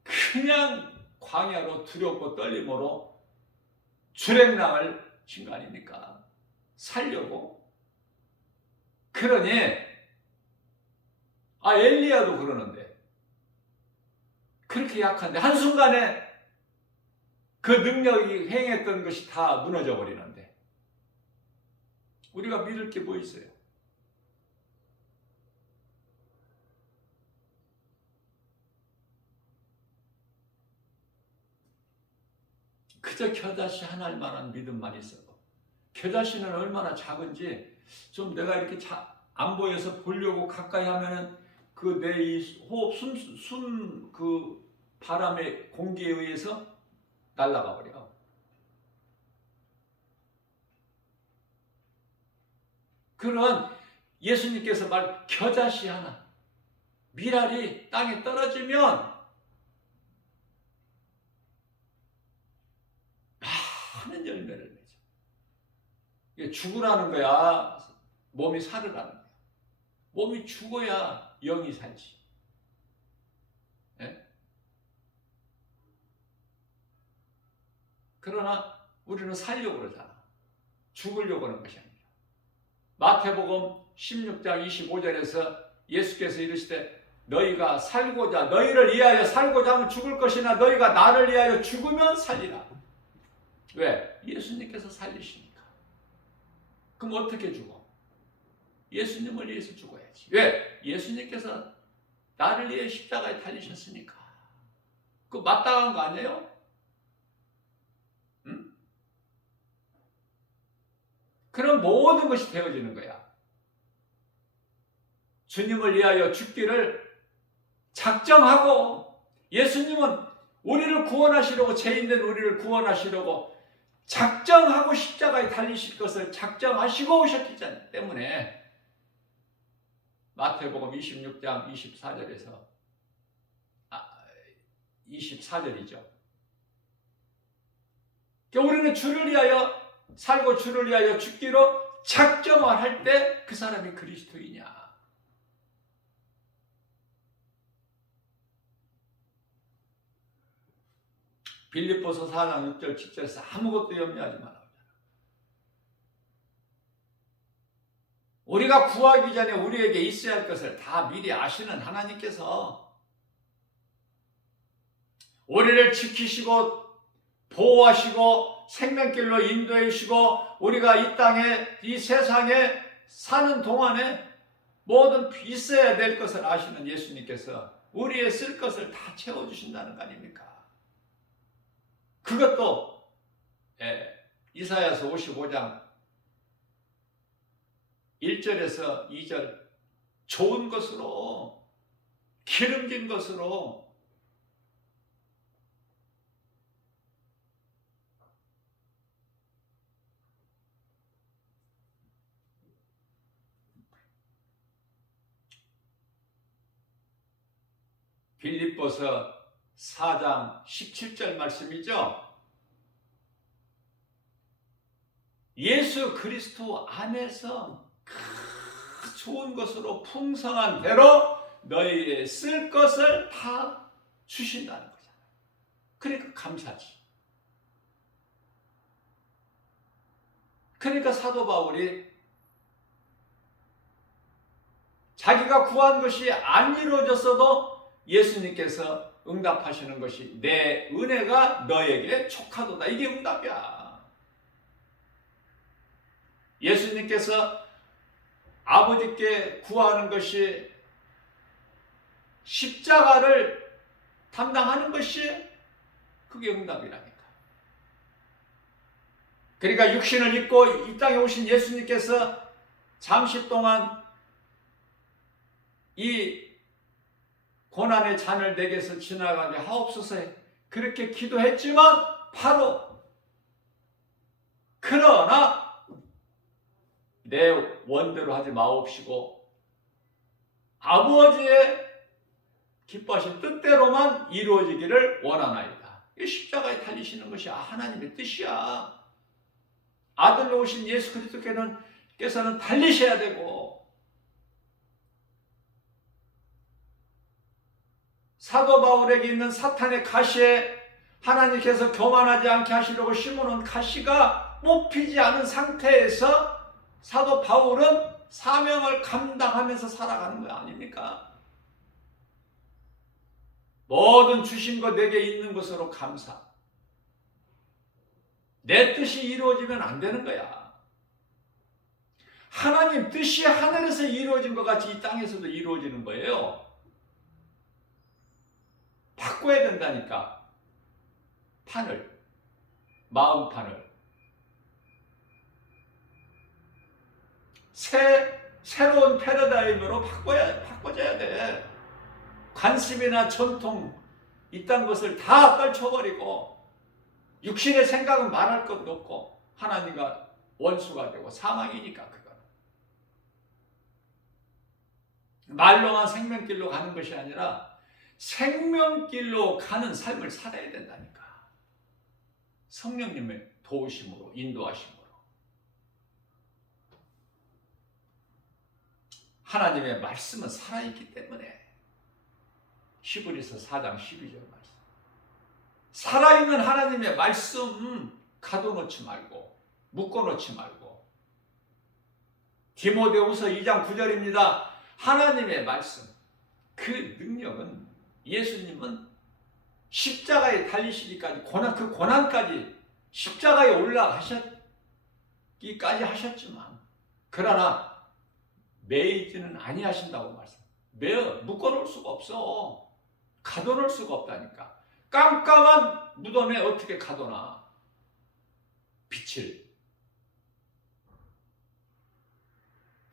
그냥 광야로 두렵고 떨림으로 주랭랑을 친 거 아닙니까? 살려고. 그러니 엘리야도 그러는데 그렇게 약한데 한순간에 그 능력이 행했던 것이 다 무너져 버리는데 우리가 믿을 게 뭐 있어요? 그저 겨자씨 하나일 만한 믿음만 있어도 겨자씨는 얼마나 작은지 좀 내가 이렇게 안 보여서 보려고 가까이 하면은 그 내 이 호흡 그 바람의 공기에 의해서 날아가 버려. 그런 예수님께서 겨자씨 하나 미랄이 땅에 떨어지면 많은 열매를 맺어. 이게 죽으라는 거야. 몸이 살으라는 거야. 몸이 죽어야 영이 살지. 네? 그러나 우리는 살려고 그러잖아. 죽으려고 하는 것이 아니라. 마태복음 16장 25절에서 예수께서 이르시되 너희가 살고자 너희를 위하여 살고자 하면 죽을 것이나 너희가 나를 위하여 죽으면 살리라. 왜? 예수님께서 살리시니까. 그럼 어떻게 죽어? 예수님을 위해서 죽어야지. 왜? 예수님께서 나를 위해 십자가에 달리셨으니까. 그거 마땅한 거 아니에요? 응? 그런 모든 것이 되어지는 거야. 주님을 위하여 죽기를 작정하고 예수님은 우리를 구원하시려고 죄인된 우리를 구원하시려고 작정하고 십자가에 달리실 것을 작정하시고 오셨기 때문에 마태복음 26장 24절에서 24절이죠. 우리는 주를 위하여 살고 주를 위하여 죽기로 작정을 할 때 그 사람이 그리스도이냐. 빌립보서 4장 6절 7절에서 아무것도 염려하지 말라. 우리가 구하기 전에 우리에게 있어야 할 것을 다 미리 아시는 하나님께서 우리를 지키시고 보호하시고 생명길로 인도해 주시고 우리가 이 땅에 이 세상에 사는 동안에 모든 있어야 될 것을 아시는 예수님께서 우리의 쓸 것을 다 채워주신다는 거 아닙니까? 그것도 이사야서 55장 1절에서 2절 좋은 것으로 기름진 것으로 빌립보서 4장 17절 말씀이죠. 예수 그리스도 안에서 좋은 것으로 풍성한 대로 너희의 쓸 것을 다 주신다는 거잖아요. 그러니까 감사지. 그러니까 사도 바울이 자기가 구한 것이 안 이루어졌어도 예수님께서 응답하시는 것이 내 은혜가 너에게 족하도다. 이게 응답이야. 예수님께서 아버지께 구하는 것이 십자가를 담당하는 것이 그게 응답이라니까. 그러니까 육신을 입고 이 땅에 오신 예수님께서 잠시 동안 이 고난의 잔을 내게서 지나가게 하옵소서 그렇게 기도했지만 바로 그러나 내 원대로 하지 마옵시고 아버지의 기뻐하신 뜻대로만 이루어지기를 원하나이다. 이 십자가에 달리시는 것이 하나님의 뜻이야. 아들로 오신 예수 그리스도께서는 달리셔야 되고 사도 바울에게 있는 사탄의 가시에 하나님께서 교만하지 않게 하시려고 심어놓은 가시가 뽑히지 않은 상태에서 사도 바울은 사명을 감당하면서 살아가는 거 아닙니까? 모든 주신 것 내게 있는 것으로 감사. 내 뜻이 이루어지면 안 되는 거야. 하나님 뜻이 하늘에서 이루어진 것 같이 이 땅에서도 이루어지는 거예요. 바꿔야 된다니까. 판을, 마음판을. 새로운 패러다임으로 바꿔줘야 돼. 관습이나 전통, 이딴 것을 다 떨쳐버리고 육신의 생각은 말할 것도 없고 하나님과 원수가 되고 사망이니까 그거는. 말로만 생명길로 가는 것이 아니라 생명길로 가는 삶을 살아야 된다니까. 성령님의 도우심으로, 인도하심으로. 하나님의 말씀은 살아있기 때문에 히브리서 4장 12절 말씀. 살아있는 하나님의 말씀 가둬놓지 말고 묶어놓지 말고. 디모데후서 2장 9절입니다. 하나님의 말씀, 그 능력은 예수님은 십자가에 달리시기까지 그 고난까지 십자가에 올라가셨기까지 하셨지만 그러나 매이지는 아니하신다고 말씀. 묶어놓을 수가 없어. 가둬놓을 수가 없다니까. 깜깜한 무덤에 어떻게 가둬놔? 빛을.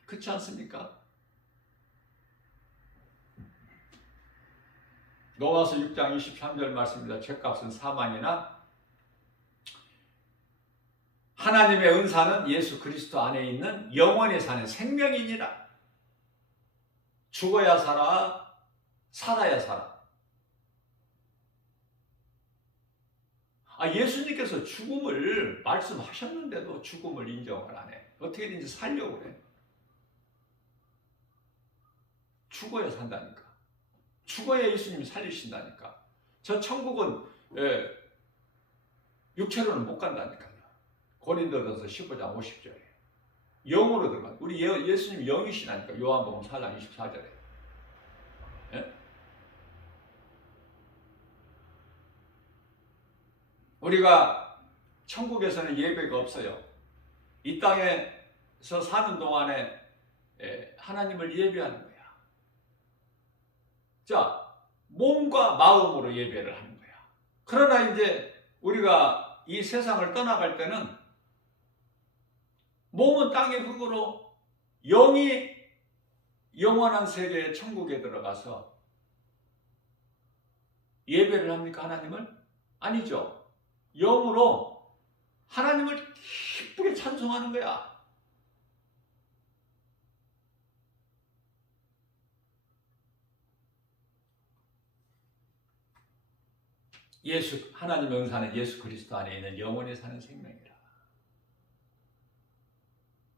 그렇지 않습니까? 로마서 6장 23절 말씀입니다. 죄값은 사망이나 하나님의 은사는 예수 그리스도 안에 있는 영원히 사는 생명이니라. 죽어야 살아, 살아야 살아. 예수님께서 죽음을 말씀하셨는데도 죽음을 인정을 안 해. 어떻게든지 살려고 그래. 죽어야 산다니까. 죽어야 예수님이 살리신다니까. 저 천국은 육체로는 못 간다니까요. 고린도전서 15장 50절에 영으로 들어가. 우리 예수님 영이시라니까. 요한복음 4장 24절에. 예? 우리가 천국에서는 예배가 없어요. 이 땅에서 사는 동안에 하나님을 예배하는 거야. 자, 몸과 마음으로 예배를 하는 거야. 그러나 이제 우리가 이 세상을 떠나갈 때는 몸은 땅의 흙으로 영이 영원한 세계의 천국에 들어가서 예배를 합니까? 하나님을? 아니죠. 영으로 하나님을 기쁘게 찬송하는 거야. 하나님의 은사는 예수 그리스도 안에 있는 영원히 사는 생명이라.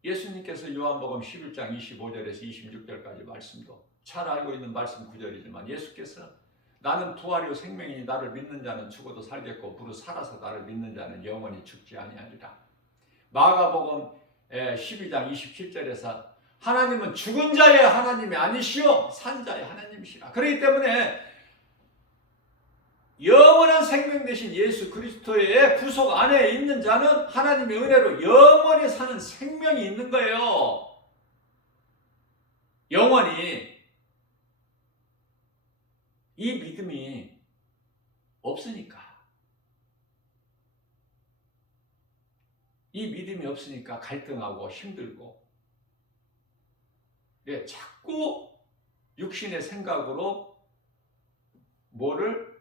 예수님께서 요한복음 11장 25절에서 26절까지 말씀도 잘 알고 있는 말씀 구절이지만 예수께서 나는 부활이요 생명이니 나를 믿는 자는 죽어도 살겠고 무릇 살아서 나를 믿는 자는 영원히 죽지 아니하리라. 마가복음 12장 27절에서 하나님은 죽은 자의 하나님이 아니시오 산 자의 하나님이시라. 그렇기 때문에 영원한 생명 되신 예수 그리스도의 구속 안에 있는 자는 하나님의 은혜로 영원히 사는 생명이 있는 거예요. 영원히. 이 믿음이 없으니까. 이 믿음이 없으니까 갈등하고 힘들고 자꾸 육신의 생각으로 뭐를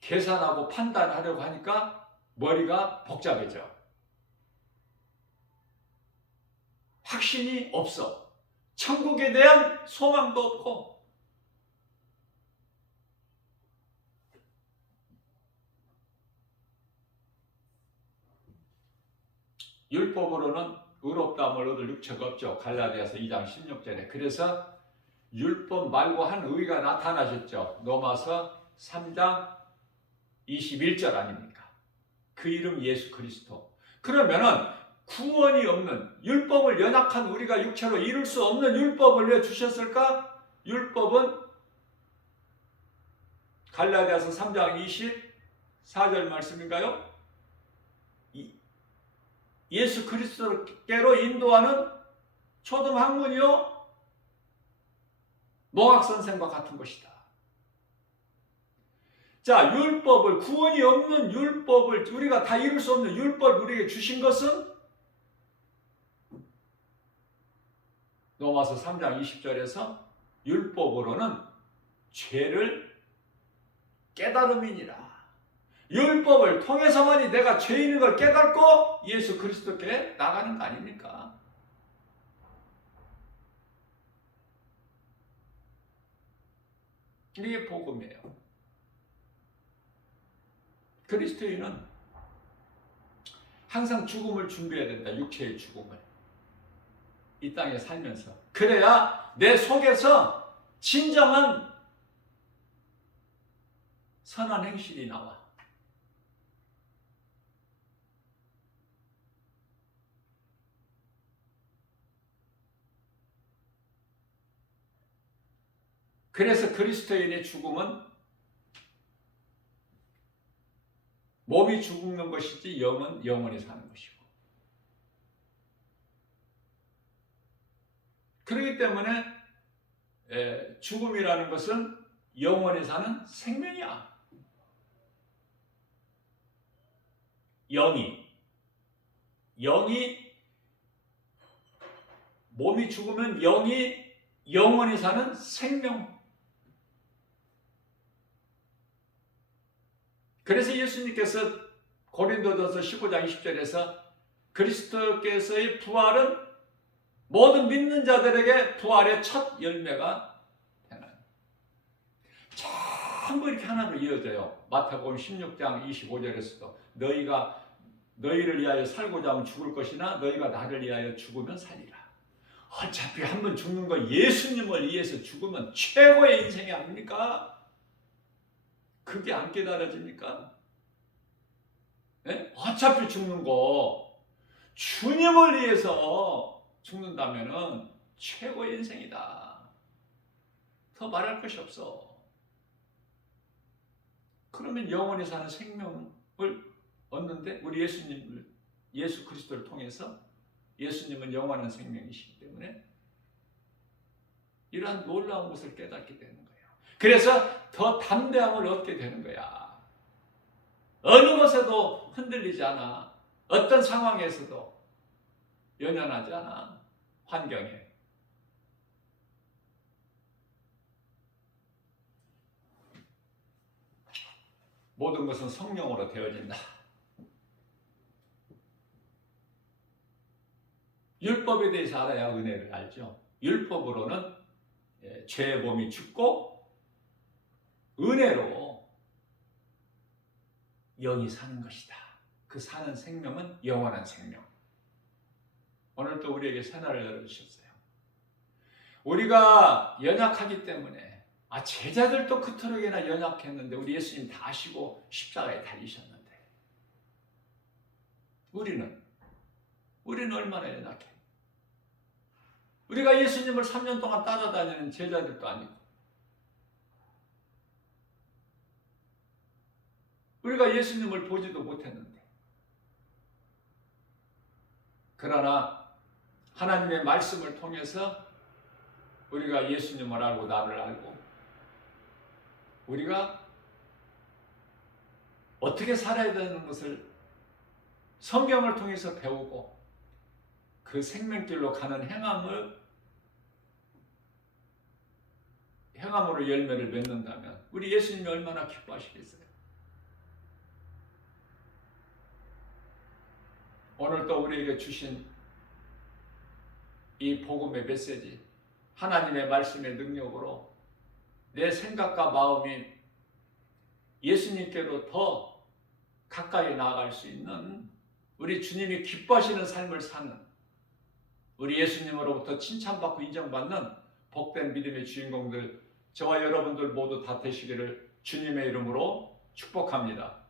계산하고 판단하려고 하니까 머리가 복잡해져. 확신이 없어. 천국에 대한 소망도 없고. 율법으로는 의롭다함을 얻을 육체가 없죠. 갈라디아서 2장 16절에. 그래서 율법 말고 한 의가 나타나셨죠. 로마서 3장 21절 아닙니까? 그 이름 예수 그리스도. 그러면은 구원이 없는 율법을 연약한 우리가 육체로 이룰 수 없는 율법을 왜 주셨을까? 율법은 갈라디아서 3장 24절 말씀인가요? 예수 그리스도께로 인도하는 초등 학문이요 농학 선생과 같은 것이다. 자, 율법을 구원이 없는 율법을 우리가 다 이룰 수 없는 율법을 우리에게 주신 것은 로마서 3장 20절에서 율법으로는 죄를 깨달음이니라. 율법을 통해서만이 내가 죄인인 걸 깨닫고 예수 그리스도께 나가는 거 아닙니까? 이게 복음이에요. 그리스도인은 항상 죽음을 준비해야 된다. 육체의 죽음을. 이 땅에 살면서. 그래야 내 속에서 진정한 선한 행실이 나와. 그래서 그리스도인의 죽음은 몸이 죽는 것이지 영은 영원히 사는 것이고. 그렇기 때문에 죽음이라는 것은 영원히 사는 생명이야. 영이 몸이 죽으면 영이 영원히 사는 생명. 그래서 예수님께서 고린도전서 15장 20절에서 그리스도께서의 부활은 모든 믿는 자들에게 부활의 첫 열매가 되나요? 전부 이렇게 하나로 이어져요. 마태복음 16장 25절에서도 너희를 위하여 살고자 하면 죽을 것이나 너희가 나를 위하여 죽으면 살리라. 어차피 한 번 죽는 거 예수님을 위해서 죽으면 최고의 인생이 아닙니까? 그게 안 깨달아집니까? 예? 어차피 죽는 거 주님을 위해서 죽는다면은 최고의 인생이다. 더 말할 것이 없어. 그러면 영원히 사는 생명을 얻는데 우리 예수 그리스도를 통해서 예수님은 영원한 생명이시기 때문에 이러한 놀라운 것을 깨닫게 되는 거예요. 그래서 더 담대함을 얻게 되는 거야. 어느 것에도 흔들리지 않아. 어떤 상황에서도 연연하지 않아. 환경에. 모든 것은 성령으로 되어진다. 율법에 대해서 알아야 은혜를 알죠. 율법으로는 죄의 몸이 죽고 은혜로 영이 사는 것이다. 그 사는 생명은 영원한 생명. 오늘 또 우리에게 새날을 열어주셨어요. 우리가 연약하기 때문에 제자들도 그토록이나 연약했는데 우리 예수님 다 아시고 십자가에 달리셨는데 우리는 얼마나 연약해. 우리가 예수님을 3년 동안 따라다니는 제자들도 아니고 우리가 예수님을 보지도 못했는데 그러나 하나님의 말씀을 통해서 우리가 예수님을 알고 나를 알고 우리가 어떻게 살아야 되는 것을 성경을 통해서 배우고 그 생명길로 가는 행함으로 열매를 맺는다면 우리 예수님이 얼마나 기뻐하시겠어요. 오늘 또 우리에게 주신 이 복음의 메시지, 하나님의 말씀의 능력으로 내 생각과 마음이 예수님께로 더 가까이 나아갈 수 있는 우리 주님이 기뻐하시는 삶을 사는 우리 예수님으로부터 칭찬받고 인정받는 복된 믿음의 주인공들 저와 여러분들 모두 다 되시기를 주님의 이름으로 축복합니다.